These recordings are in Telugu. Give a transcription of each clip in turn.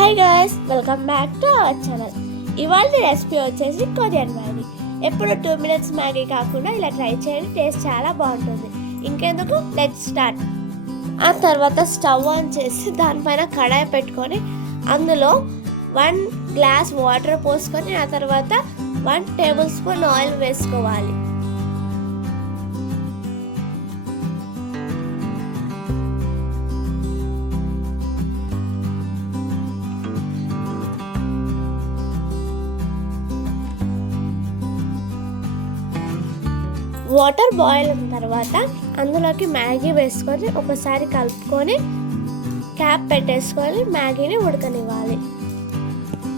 Hi guys, welcome back to our channel. ఇవాళ రెసిపీ వచ్చేసి కొరియన్ మ్యాగీ. ఎప్పుడు 2 minutes మ్యాగీ కాకుండా ఇలా ట్రై చేయండి, టేస్ట్ చాలా బాగుంటుంది. ఇంకెందుకు, లెట్స్ స్టార్ట్. ఆ తర్వాత స్టవ్ ఆన్ చేసి దానిపైన కడాయి పెట్టుకొని అందులో 1 glass వాటర్ పోసుకొని ఆ తర్వాత 1 tablespoon ఆయిల్ వేసుకోవాలి. వాటర్ బాయిల్ అయిన తర్వాత అందులోకి మ్యాగీ వేసుకొని ఒకసారి కలుపుకొని క్యాప్ పెట్టేసుకొని మ్యాగీని ఉడకనివ్వాలి.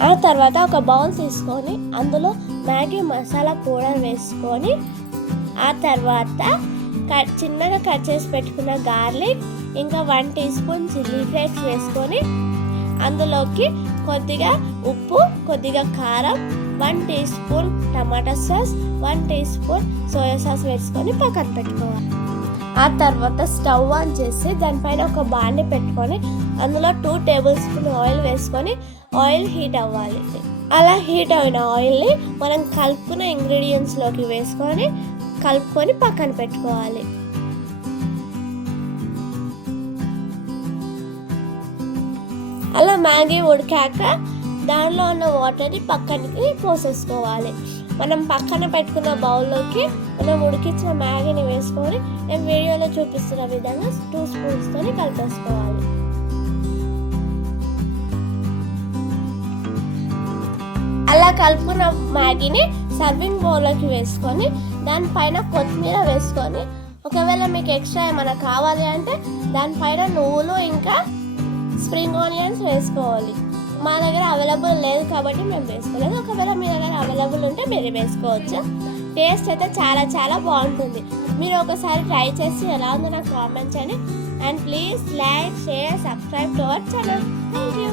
ఆ తర్వాత ఒక బౌల్ తీసుకొని అందులో మ్యాగీ మసాలా పౌడర్ వేసుకొని ఆ తర్వాత చిన్నగా కట్ చేసి పెట్టుకున్న గార్లిక్ ఇంకా 1 teaspoon చిల్లీ ఫ్లేక్స్ వేసుకొని అందులోకి కొద్దిగా ఉప్పు, కొద్దిగా కారం, 1 teaspoon టమాటా సాస్, 1 teaspoon సోయా సాస్ వేసుకొని పక్కన పెట్టుకోవాలి. ఆ తర్వాత స్టవ్ ఆన్ చేసి దానిపైన ఒక బాండి పెట్టుకొని అందులో 2 tablespoon ఆయిల్ వేసుకొని ఆయిల్ హీట్ అవ్వాలి. అలా హీట్ అయిన ఆయిల్ని మనం కలుపుకున్న ఇంగ్రీడియంట్స్లోకి వేసుకొని కలుపుకొని పక్కన పెట్టుకోవాలి. అలా మ్యాగీ ఉడికాక దానిలో ఉన్న వాటర్ని పక్కనకి పోసేసుకోవాలి. మనం పక్కన పెట్టుకున్న బౌల్లోకి మనం ఉడికించిన మ్యాగీని వేసుకొని నేను వీడియోలో చూపిస్తున్న విధంగా 2 spoons కలిపేసుకోవాలి. అలా కలుపుకున్న మ్యాగీని సర్వింగ్ బౌల్లోకి వేసుకొని దానిపైన కొత్తిమీర వేసుకొని ఒకవేళ మీకు ఎక్స్ట్రా ఏమైనా కావాలి అంటే దానిపైన నువ్వులు ఇంకా స్ప్రింగ్ ఆనియన్స్ వేసుకోవాలి. మా దగ్గర అవైలబుల్ లేదు కాబట్టి మేము వేసుకోలేదు. ఒకవేళ మీ దగ్గర అవైలబుల్ ఉంటే మీరు వేసుకోవచ్చు. టేస్ట్ అయితే చాలా చాలా బాగుంటుంది. మీరు ఒకసారి ట్రై చేసి ఎలా ఉందో నాకు కామెంట్ చేయండి. And please like, share, subscribe to our channel. Thank you.